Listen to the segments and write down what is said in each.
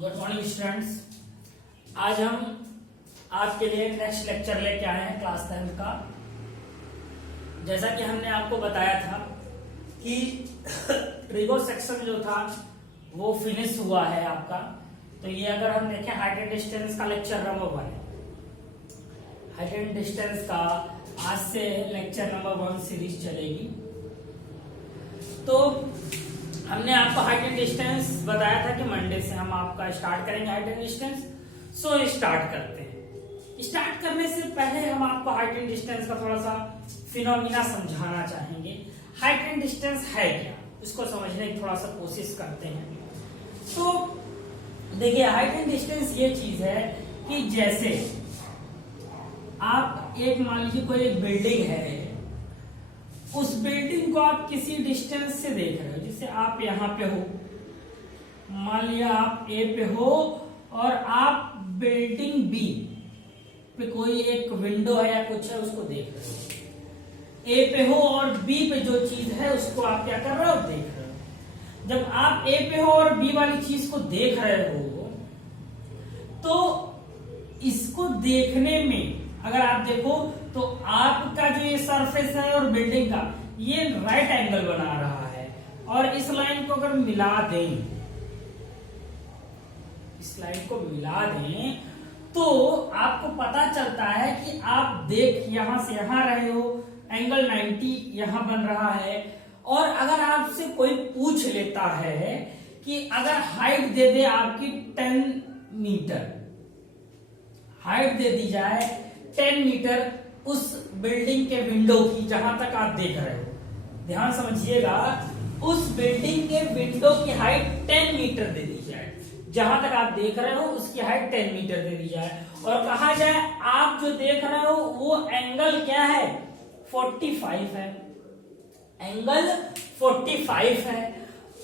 Good morning students. आज हम आपके लिए नेक्स्ट लेक्चर लेके आए हैं क्लास 10 का। जैसा कि हमने आपको बताया था कि ट्रिगो सेक्शन जो था वो फिनिश हुआ है आपका। तो ये अगर हम देखें हाइट एंड डिस्टेंस का lecture number 1, height and distance का आज से लेक्चर नंबर 1 सीरीज चलेगी। तो हमने आपको हाइट एंड डिस्टेंस बताया था कि मंडे से हम आपका स्टार्ट करेंगे height and distance. So start करते हैं। स्टार्ट करने से पहले हम आपको हाइट एंड डिस्टेंस का थोड़ा सा फिनोमिना समझाना चाहेंगे। हाइट एंड डिस्टेंस है क्या, इसको समझने की थोड़ा सा कोशिश करते हैं। तो देखिए, हाइट एंड डिस्टेंस ये चीज है कि जैसे आप एक मान लीजिए कोई एक बिल्डिंग है, उस बिल्डिंग को आप किसी डिस्टेंस से देख रहे हो। जैसे आप यहाँ पे हो, मान लिया आप ए पे हो और आप बिल्डिंग बी पे कोई एक विंडो है या कुछ है उसको देख रहे हो। ए पे हो और बी पे जो चीज है उसको आप क्या कर रहे हो, देख रहे हो। जब आप ए पे हो और बी वाली चीज को देख रहे हो तो इसको देखने में अगर आप देखो तो आपका जो ये सरफेस है और बिल्डिंग का ये राइट एंगल बना रहा है। और इस लाइन को अगर मिला दें, इस लाइन को मिला दें तो आपको पता चलता है कि आप देख यहां से यहां रहे हो, एंगल 90 यहां बन रहा है। और अगर आपसे कोई पूछ लेता है कि अगर हाइट दे दे आपकी 10 मीटर, हाइट दे दी जाए 10 मीटर उस बिल्डिंग के विंडो की जहां तक आप देख रहे हो, ध्यान समझिएगा, उस बिल्डिंग के विंडो की हाइट 10 मीटर दे दी जाए, जहां तक आप देख रहे हो उसकी हाइट 10 मीटर दे दी जाए और कहा जाए आप जो देख रहे हो वो एंगल क्या है, 45 है, एंगल 45 है।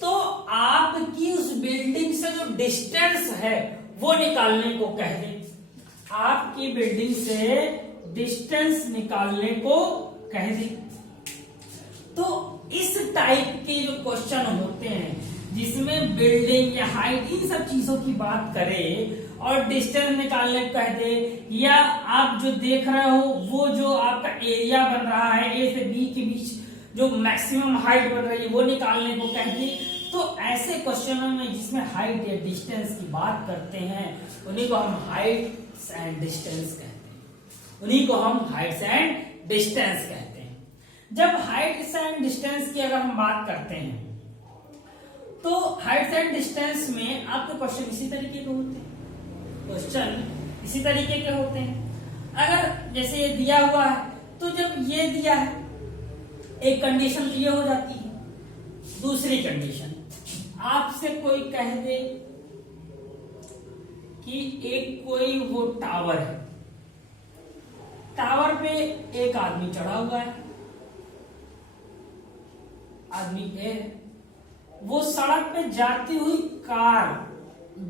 तो आपकी उस बिल्डिंग से जो डिस्टेंस है वो निकालने को कह दें, आपकी बिल्डिंग से डिस्टेंस निकालने को कह दी। तो इस टाइप के जो क्वेश्चन होते हैं जिसमें बिल्डिंग या हाइट इन सब चीजों की बात करे और डिस्टेंस निकालने को कह दे, या आप जो देख रहे हो वो जो आपका एरिया बन रहा है ए से बी के बीच जो मैक्सिमम हाइट बन रही है वो निकालने को कह दे, तो ऐसे क्वेश्चनों में जिसमें हाइट या डिस्टेंस की बात करते हैं उन्हीं को हम हाइट एंड डिस्टेंस कहते हैं, उन्हीं को हम हाइट्स एंड डिस्टेंस कहते हैं। जब हाइट्स एंड डिस्टेंस की अगर हम बात करते हैं तो हाइट्स एंड डिस्टेंस में आपके क्वेश्चन इसी तरीके के होते हैं, क्वेश्चन इसी तरीके के होते हैं। अगर जैसे ये दिया हुआ है तो जब ये दिया है एक कंडीशन तो ये हो जाती है, दूसरी कंडीशन आपसे कोई कह दे कि एक कोई वो टावर है, टावर पे एक आदमी चढ़ा हुआ है, आदमी ए है, वो सड़क पे जाती हुई कार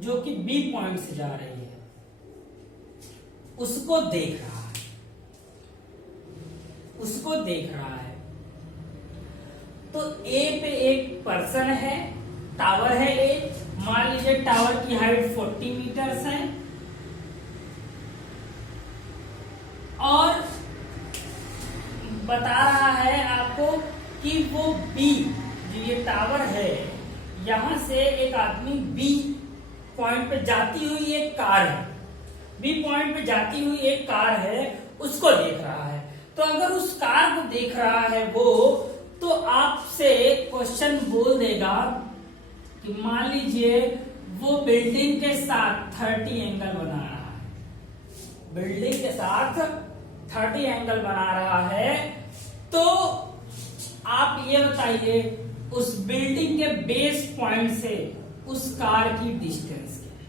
जो कि बी पॉइंट से जा रही है उसको देख रहा है, उसको देख रहा है। तो ए पे एक पर्सन है, टावर है ए, मान लीजिए टावर की हाइट 40 मीटर्स है और बता रहा है आपको कि वो बी जो ये टावर है यहां से एक आदमी बी पॉइंट पे जाती हुई एक कार है, बी पॉइंट पे जाती हुई एक कार है उसको देख रहा है। तो अगर उस कार को देख रहा है वो, तो आपसे क्वेश्चन बोल देगा कि मान लीजिए वो बिल्डिंग के साथ 30 एंगल बना रहा है, बिल्डिंग के साथ 30 एंगल बना रहा है। तो आप ये बताइए उस बिल्डिंग के बेस पॉइंट से उस कार की डिस्टेंस क्या है,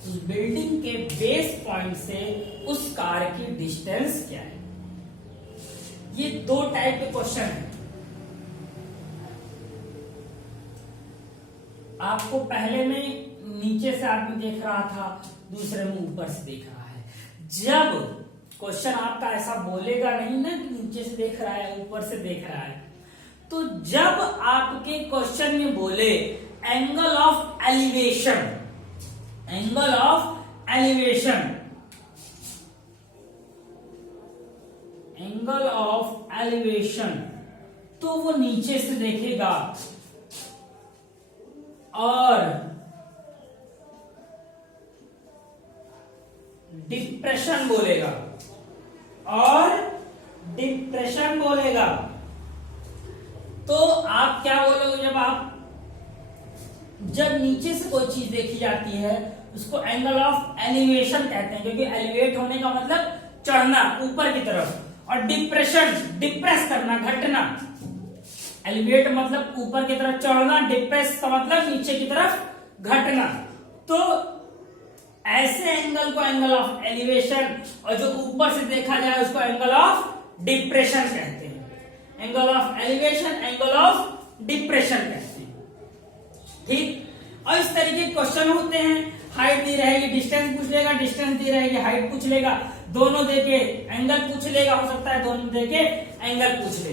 उस बिल्डिंग के बेस पॉइंट से उस कार की डिस्टेंस क्या है। ये दो टाइप के क्वेश्चन हैं। आपको पहले में नीचे से आदमी देख रहा था, दूसरे में ऊपर से देख रहा है। जब क्वेश्चन आपका ऐसा बोलेगा नहीं ना कि नीचे से देख रहा है ऊपर से देख रहा है, तो जब आपके क्वेश्चन में बोले angle of elevation, angle of elevation, angle of elevation, तो वो नीचे से देखेगा और डिप्रेशन बोलेगा, और डिप्रेशन बोलेगा। तो आप क्या बोलोगे, जब नीचे से कोई चीज देखी जाती है उसको एंगल ऑफ एलिवेशन कहते हैं, क्योंकि एलिवेट होने का मतलब चढ़ना ऊपर की तरफ, और डिप्रेशन डिप्रेस करना, घटना। एलिवेट मतलब ऊपर की तरफ चढ़ना, डिप्रेस का मतलब नीचे की तरफ घटना। तो ऐसे एंगल को एंगल ऑफ एलिवेशन, और जो ऊपर से देखा जाए उसको एंगल ऑफ डिप्रेशन कहते हैं। Angle of elevation, angle of depression कहते हैं, ठीक। और इस तरीके के क्वेश्चन होते हैं, हाइट दी रहेगी, डिस्टेंस पूछ लेगा, डिस्टेंस दी रहेगी, हाइट पूछ लेगा, दोनों देके एंगल पूछ लेगा, हो सकता है दोनों देके एंगल पूछ ले।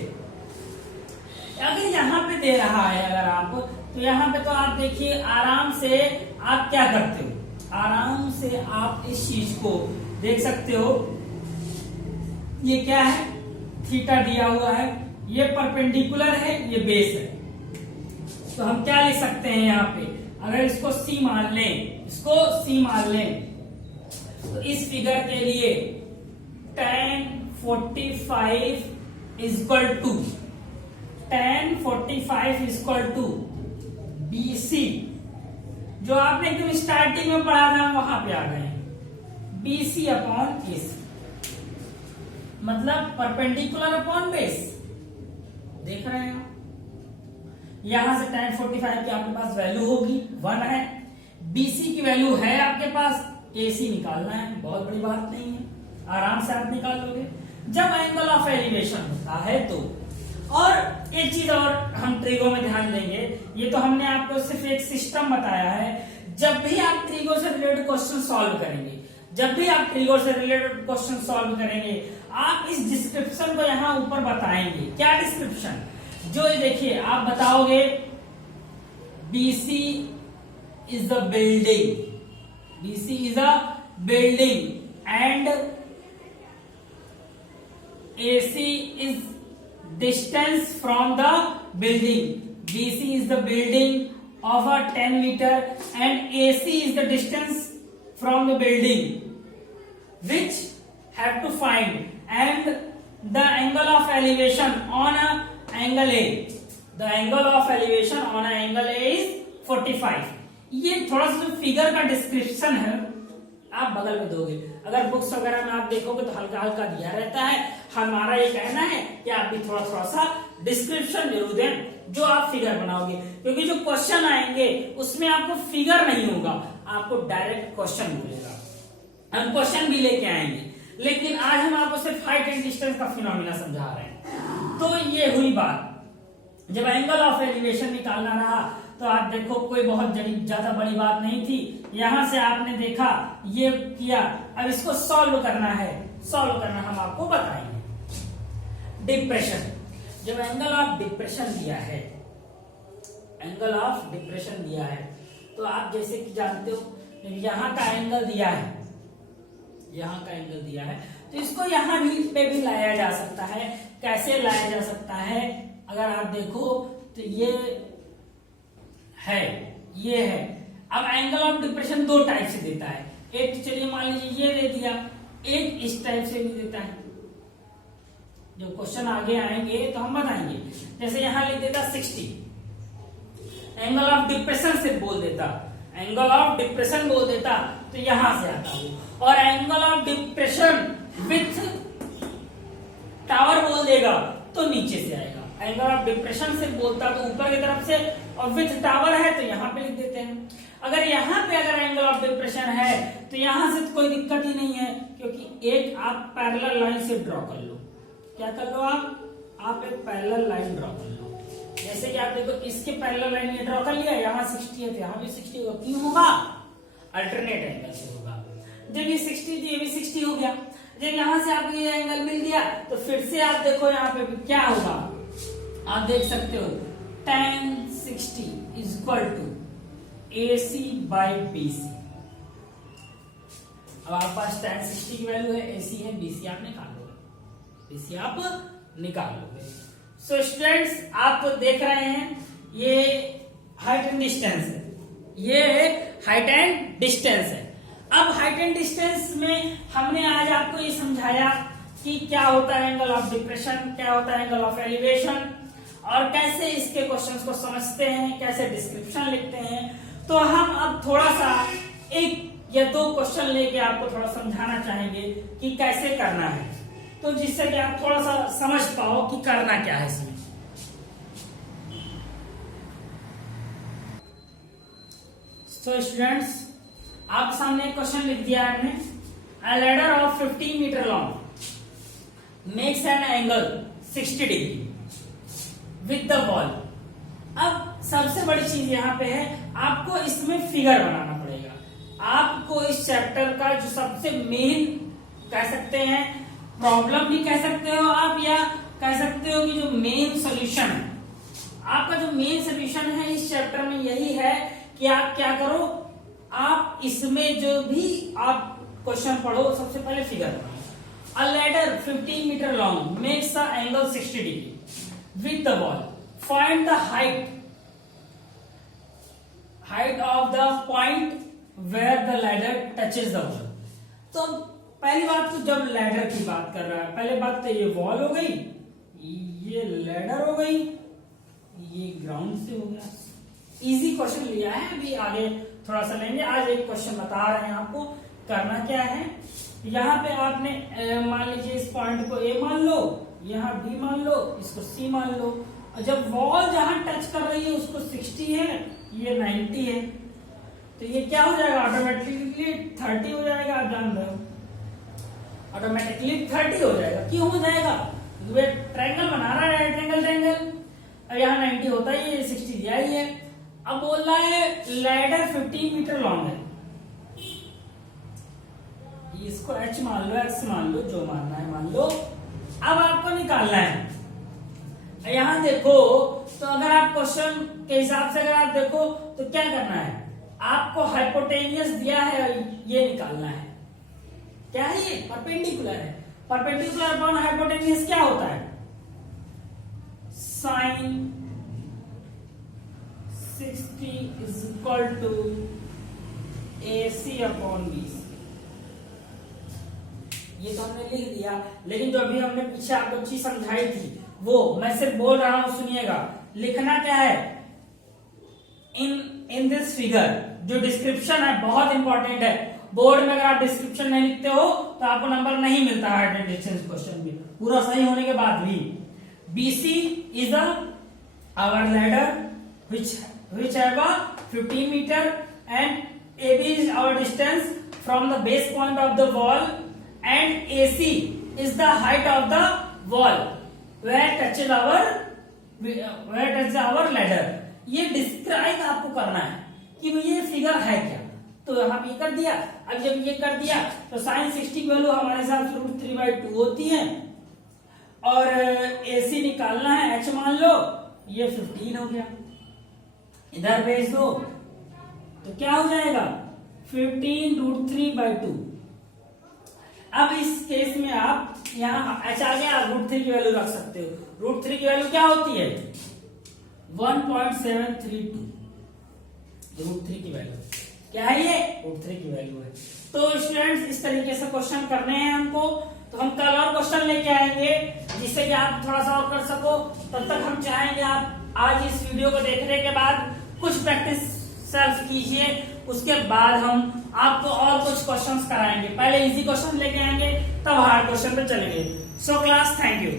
अगर यहाँ पे दे रहा है अगर आप, तो यहाँ पे तो आप देखिए आराम से आप क्या करते हो, आराम से आप इस चीज को देख सकते हो। ये क्या है, थीटा दिया हुआ है, ये परपेंडिकुलर है, ये बेस है। तो हम क्या लिख सकते हैं यहाँ पे, अगर इसको सी मान लें, इसको सी मान लें, तो इस फिगर के लिए tan 45 equal to tan 45 equal to BC, जो आपने एकदम स्टार्टिंग में पढ़ा था वहां पे आ गए, BC अपॉन AC, मतलब परपेंडिकुलर अपॉन बेस। देख रहे हैं यहां से tan 45 की आपके पास वैल्यू होगी 1 है, BC की वैल्यू है आपके पास, AC निकालना है, बहुत बड़ी बात नहीं है, आराम से आप निकाल लोगे जब एंगल ऑफ एलिवेशन होता है तो। और एक चीज और हम ट्रिगो में ध्यान देंगे, ये तो हमने आपको सिर्फ एक सिस्टम बताया है। जब भी आप ट्रिगो से रिलेटेड क्वेश्चन सॉल्व करेंगे, जब भी आप ट्रिगो से रिलेटेड क्वेश्चन सॉल्व करेंगे, आप इस डिस्क्रिप्शन को यहाँ ऊपर बताएंगे। क्या डिस्क्रिप्शन, जो ये देखिए आप बताओगे BC is the building, BC is a building and AC is distance from the building. BC is the building of a 10 meter and AC is the distance from the building, which have to find, and the angle of elevation on a angle A, the angle of elevation on a angle A is 45। ये थोड़ा सा जो figure का description है आप बगल में दोगे, अगर बुक्स वगैरह में आप देखोगे तो हल्का हल्का दिया रहता है। हमारा ये कहना है कि आप भी थोड़ा थोड़ा सा डिस्क्रिप्शन जरूर दें जो आप फिगर बनाओगे, क्योंकि जो क्वेश्चन आएंगे उसमें आपको फिगर नहीं होगा, आपको डायरेक्ट क्वेश्चन मिलेगा। हम क्वेश्चन भी लेके आएंगे, लेकिन आज हम आपको सिर्फ हाइट एंड डिस्टेंस का फिनोमिना समझा रहे हैं। तो ये हुई बात, जब एंगल ऑफ एलिवेशन निकालना रहा तो आप देखो कोई बहुत ज्यादा बड़ी बात नहीं थी, यहां से आपने देखा ये किया, अब इसको सॉल्व करना है, सॉल्व करना हम आपको बताएंगे। डिप्रेशन, जब एंगल ऑफ डिप्रेशन दिया है, एंगल ऑफ डिप्रेशन दिया है, तो आप जैसे कि जानते हो यहां का एंगल दिया है, यहां का एंगल दिया है, तो इसको यहां भी पे भी लाया जा सकता है। कैसे लाया जा सकता है, अगर आप देखो तो ये है, ये है। अब एंगल ऑफ डिप्रेशन दो टाइप से देता है, एक तो चलिए मान लीजिए ये दे दिया, एक इस टाइप से भी देता है। जो क्वेश्चन आगे आएंगे तो हम बताएंगे, जैसे यहां लिख देता 60, एंगल ऑफ डिप्रेशन से बोल देता, एंगल ऑफ डिप्रेशन बोल देता तो यहां से आता वो, और angle of depression with tower बोल देगा तो नीचे से आएगा। एंगल ऑफ डिप्रेशन से बोलता तो ऊपर की तरफ से, और विथ टावर है तो यहाँ पे लिख देते हैं। अगर यहाँ पे अगर एंगल ऑफ डिप्रेशन है तो यहां से तो कोई दिक्कत ही नहीं है, क्योंकि एक आप पैरेलल लाइन से ड्रॉ कर लो। क्या कर लो आप एक पैरेलल लाइन ड्रॉ कर लो। जैसे कि आप देखो इसके पैरेलल लाइन ये ड्रॉ कर लिया, यहाँ 60 है तो यहाँ भी 60 होगा। क्यों होगा, अल्टरनेट एंगल से होगा। जब ये 60 थी ये भी 60 हो गया। जब यहाँ से आपको ये एंगल मिल गया तो फिर से आप देखो यहाँ पे क्या होगा, आप देख सकते हो tan 60 equal to AC by BC। अब आपके पास tan 60 की वैल्यू है, AC है, BC आप निकाल लोगे, BC आप निकाल लोगे। सो स्टूडेंट्स आप देख रहे हैं ये हाइट एंड डिस्टेंस है, ये हाइट एंड डिस्टेंस है। अब हाइट एंड डिस्टेंस में हमने आज आपको ये समझाया कि क्या होता है एंगल ऑफ डिप्रेशन, क्या होता है एंगल ऑफ एलिवेशन, और कैसे इसके क्वेश्चंस को समझते हैं, कैसे डिस्क्रिप्शन लिखते हैं। तो हम अब थोड़ा सा एक या दो क्वेश्चन लेके आपको थोड़ा समझाना चाहेंगे कि कैसे करना है, तो जिससे कि आप थोड़ा सा समझ पाओ कि करना क्या है इसमें। तो स्टूडेंट्स आपके सामने एक क्वेश्चन लिख दिया है हमने, a ladder of 15 metre long makes an angle 60 degree with the wall. अब सबसे बड़ी चीज यहाँ पे है, आपको इसमें फिगर बनाना पड़ेगा। आपको इस चैप्टर का जो सबसे मेन कह सकते हैं, प्रॉब्लम भी कह सकते हो आप, या कह सकते हो कि जो मेन सोल्यूशन है, आपका जो मेन सोल्यूशन है इस चैप्टर में यही है कि आप क्या करो, आप इसमें जो भी आप क्वेश्चन पढ़ो सबसे पहले फिगर बनाओ। A ladder 15 metre long makes the angle 60 degree with the wall, find the height of the point where the ladder touches the wall. तो पहली बात तो जब लैडर की बात कर रहा है, पहले बात तो ये वॉल हो गई, ये लैडर हो गई, ये ग्राउंड से हो गया। इजी क्वेश्चन लिया है, अभी आगे थोड़ा सा लेंगे। आज एक क्वेश्चन बता रहे हैं आपको करना क्या है। यहाँ पे आपने मान लीजिए इस पॉइंट को A मान लो, यहाँ B मान लो, इसको C मान लो, और जब वॉल जहां टच कर रही है उसको 60 है, ये 90 है, तो ये क्या हो जाएगा, ऑटोमेटिकली 30 हो जाएगा। आप जान रहे हो ऑटोमेटिकली 30 हो जाएगा। क्यों हो जाएगा, वे ट्रायंगल बना रहा है, राइट एंगल ट्रायंगल, और यहाँ 90 होता है, ये 60 दिया ही है। अब बोल रहा है लैडर 15 मीटर लॉन्ग है, इसको H मान लो, X मान लो, जो मानना है मान लो। अब आपको निकालना है। यहां देखो तो अगर आप क्वेश्चन के हिसाब से अगर आप देखो तो क्या करना है, आपको हाइपोटेनियस दिया है, ये निकालना है। क्या है ये, परपेंडिकुलर है। परपेंडिकुलर अपॉन हाइपोटेनियस क्या होता है, sine 60 is equal to AC upon BC। ये तो हमने लिख दिया, लेकिन जो अभी हमने पीछे आपको चीज समझाई थी वो मैं सिर्फ बोल रहा हूं, सुनिएगा। लिखना क्या है, इन दिस फिगर, जो डिस्क्रिप्शन है बहुत इंपॉर्टेंट है। बोर्ड में अगर आप डिस्क्रिप्शन नहीं लिखते हो तो आपको नंबर नहीं मिलता हाइट एंड डिस्टेंस क्वेश्चन में, पूरा सही होने के बाद भी। BC is our ladder which have a 15 meter and AB is our distance from the base point of the wall and AC is the height of the wall where touches our ladder। ये describe आपको करना है कि ये figure है क्या, तो हम ये कर दिया। अब जब ये कर दिया तो साइन 60 की वैल्यू हमारे साथ √3/2 होती है, और AC निकालना है, H मान लो, ये 15 हो गया, इधर भेज दो तो क्या हो जाएगा 15 √3/2। अब इस केस में आप यहाँ H आ गया, √3 की वैल्यू रख सकते हो। √3 की वैल्यू क्या होती है 1.732। √3 की वैल्यू क्या है, ये √3 की वैल्यू है। तो स्टूडेंट्स इस तरीके से क्वेश्चन करने हैं हमको, तो हम कल और क्वेश्चन लेके आएंगे जिससे कि आप थोड़ा सा और कर सको। तब तक हम चाहेंगे आप आज इस वीडियो को देखने के बाद कुछ प्रैक्टिस सेल्फ कीजिए, उसके बाद हम आपको और कुछ क्वेश्चंस कराएंगे। पहले इजी क्वेश्चन लेके आएंगे, तब हार्ड क्वेश्चन पे चलेंगे। So class, thank you.